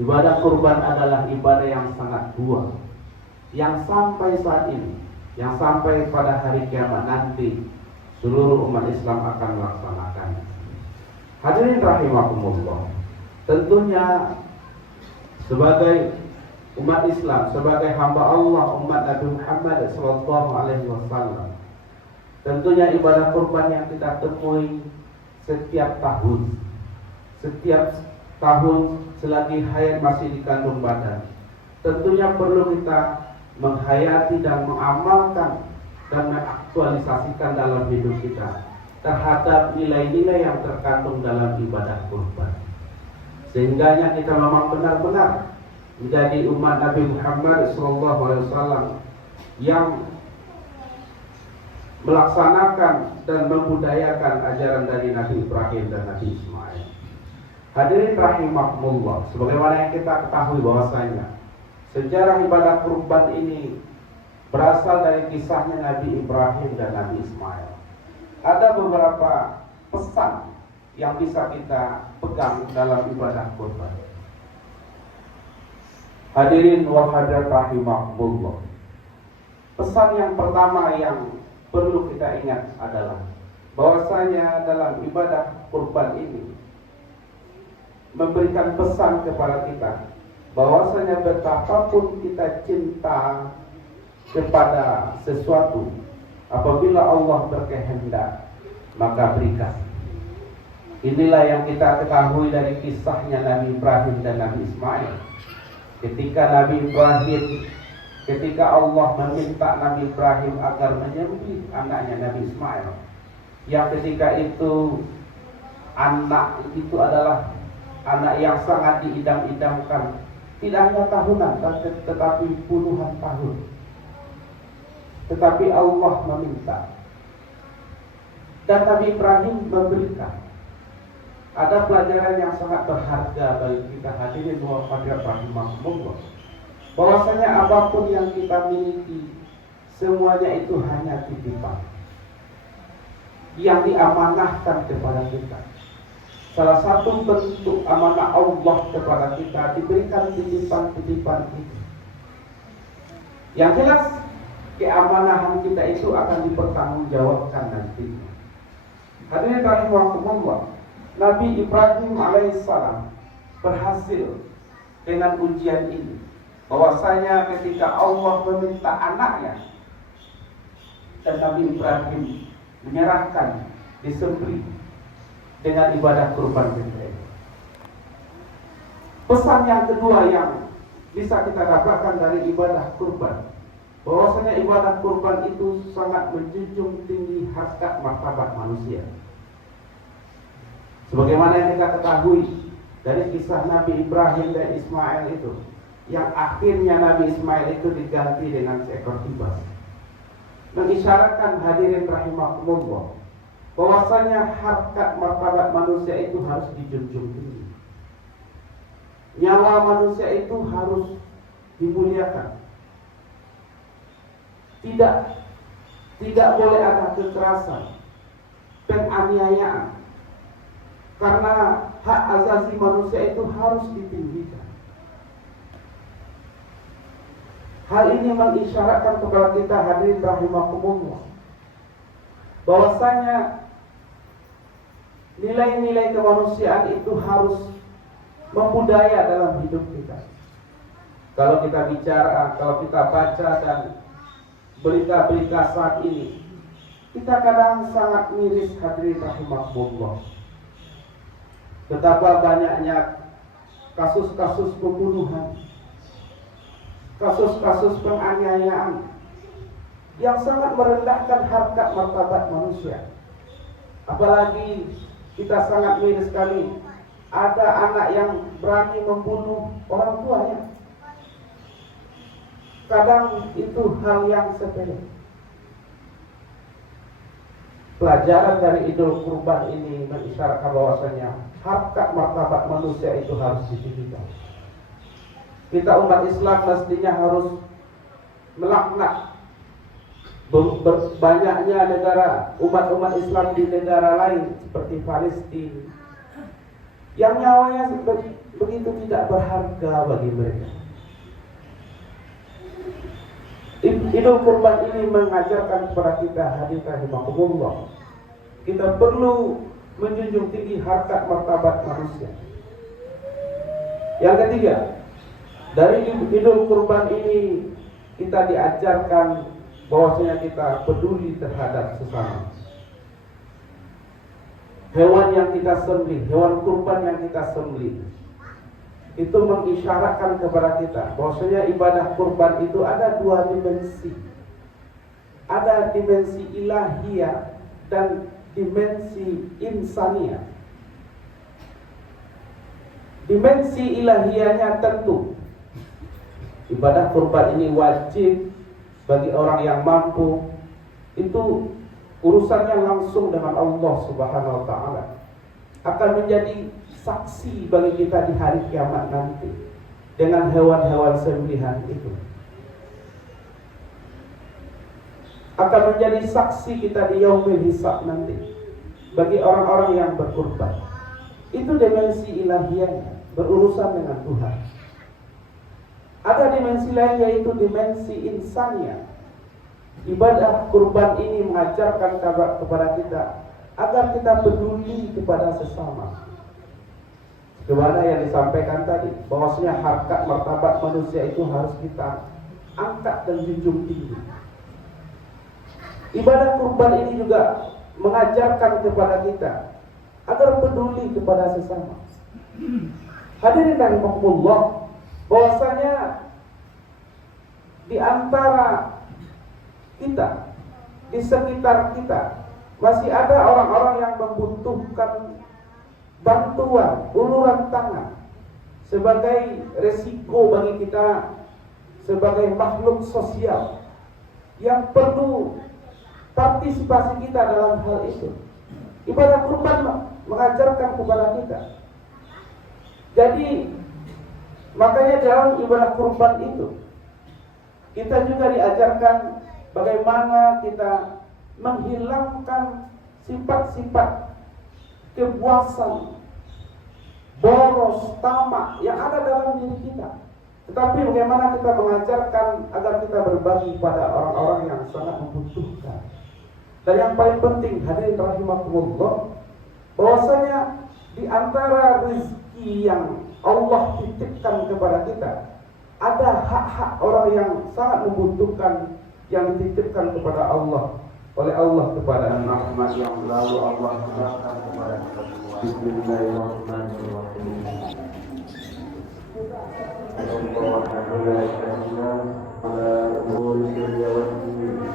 Ibadah kurban adalah ibadah yang sangat tua, yang sampai saat ini, yang sampai pada hari kiamat nanti seluruh umat Islam akan melaksanakan. Hadirin rahimakumullah, tentunya sebagai umat Islam, sebagai hamba Allah, umat Nabi Muhammad SAW, tentunya ibadah kurban yang kita temui setiap tahun selagi hayat masih dikandung badan, tentunya perlu kita menghayati dan mengamalkan dan mengaktualisasikan dalam hidup kita terhadap nilai-nilai yang terkandung dalam ibadah kurban, sehingganya kita memang benar-benar menjadi umat Nabi Muhammad SAW yang melaksanakan dan membudayakan ajaran dari Nabi Ibrahim dan Nabi Ismail. Hadirin rahimakumullah, sebagaimana yang kita ketahui bahwasanya sejarah ibadah kurban ini berasal dari kisahnya Nabi Ibrahim dan Nabi Ismail. Ada beberapa pesan yang bisa kita pegang dalam ibadah kurban. Hadirin wa hadirat rahimakumullah, pesan yang pertama yang perlu kita ingat adalah bahwasanya dalam ibadah kurban ini memberikan pesan kepada kita bahwasanya betapapun kita cinta kepada sesuatu, apabila Allah berkehendak maka berikan. Inilah yang kita ketahui dari kisahnya Nabi Ibrahim dan Nabi Ismail. Ketika Allah meminta Nabi Ibrahim agar menyembelih anaknya Nabi Ismail, yang ketika itu anak itu adalah anak yang sangat diidam-idamkan, tidak hanya tahunan tetapi puluhan tahun. Tetapi Allah meminta dan Nabi Ibrahim memberikan. Ada pelajaran yang sangat berharga bagi kita, hadirin wa hadirat rahimakumullah, bahwasanya apapun yang kita miliki semuanya itu hanya titipan yang diamanahkan kepada kita. Salah satu bentuk amanah Allah kepada kita, diberikan titipan-titipan itu. Yang jelas keamanahan kita itu akan dipertanggungjawabkan nantinya. Hadirin rahimakumullah, Nabi Ibrahim alaihissalam berhasil dengan ujian ini, bahwasanya ketika Allah meminta anaknya dan Nabi Ibrahim menyerahkan disembelih dengan ibadah kurban kita. Pesan yang kedua yang bisa kita dapatkan dari ibadah kurban, bahwasanya ibadah kurban itu sangat menjunjung tinggi harkat martabat manusia. Sebagaimana yang kita ketahui dari kisah Nabi Ibrahim dan Ismail itu, yang akhirnya Nabi Ismail itu diganti dengan seekor kibas, mengisyaratkan hadirin rahimakumullah bahwasanya harkat martabat manusia itu harus dijunjung tinggi. Nyawa manusia itu harus dimuliakan. Tidak boleh ada kekerasan, penganiayaan, karena hak asasi manusia itu harus ditinggikan. Hal ini mengisyaratkan kepada kita, hadirin rahimakumullah, bahwasanya nilai-nilai kemanusiaan itu harus membudaya dalam hidup kita. Kalau kita baca dan berita-berita saat ini, kita kadang sangat miris, hadirin rahimakumullah, betapa banyaknya kasus-kasus pembunuhan, kasus-kasus penganiayaan yang sangat merendahkan harkat martabat manusia. Apalagi kita sangat miris sekali ada anak yang berani membunuh orang tuanya. Kadang itu hal yang sepele. Pelajaran dari Idul Kurban ini mengisyaratkan bahwasanya harkat martabat manusia itu harus ditinggikan. Kita umat Islam mestinya harus melaknat banyaknya umat Islam di negara lain seperti Palestina yang begitu tidak berharga bagi mereka. Idul Kurban ini mengajarkan kepada kita, hadirin rahimakumullah, kita perlu menjunjung tinggi harkat martabat manusia. Yang ketiga, dari Idul Kurban ini kita diajarkan bahwasanya kita peduli terhadap sesama. Hewan yang kita sembelih, hewan kurban yang kita sembelih, itu mengisyaratkan kepada kita bahwasanya ibadah kurban itu ada dua dimensi. Ada dimensi ilahiyah dan dimensi insaniyah. Dimensi ilahiyahnya tentu ibadah kurban ini wajib bagi orang yang mampu. Itu urusannya langsung dengan Allah Subhanahu wa taala. Akan menjadi saksi bagi kita di hari kiamat nanti dengan hewan-hewan sembelihan itu. Akan menjadi saksi kita di yaumil hisab nanti bagi orang-orang yang berkurban. Itu dimensi ilahiyahnya, berurusan dengan Tuhan. Ada dimensi lain, yaitu dimensi insannya. Ibadah kurban ini mengajarkan kepada kita agar kita peduli kepada sesama. Kemana yang disampaikan tadi, bahwasanya harkat martabat manusia itu harus kita angkat dan junjung tinggi. Ibadah kurban ini juga mengajarkan kepada kita agar peduli kepada sesama. Hadirin rahimakumullah, bahwasanya di antara kita, di sekitar kita, masih ada orang-orang yang membutuhkan bantuan, uluran tangan sebagai resiko bagi kita sebagai makhluk sosial yang perlu partisipasi kita dalam hal itu. Ibadah kurban mengajarkan kepada kita. Jadi makanya dalam ibadah kurban itu kita juga diajarkan bagaimana kita menghilangkan sifat-sifat kepuasan, boros, tamak yang ada dalam diri kita. Tetapi bagaimana kita mengajarkan agar kita berbagi pada orang-orang yang sangat membutuhkan. Dan yang paling penting, hadirin rahimakumullah, bahwasanya di antara rezeki yang Allah titipkan kepada kita, ada hak-hak orang yang sangat membutuhkan yang dititipkan kepada Allah oleh Allah kepada rahmat yang lalu Allah berikan kepada kita semua. Bismillahirrahmanirrahim. Alhamdulillah ala umuri dunya wad din.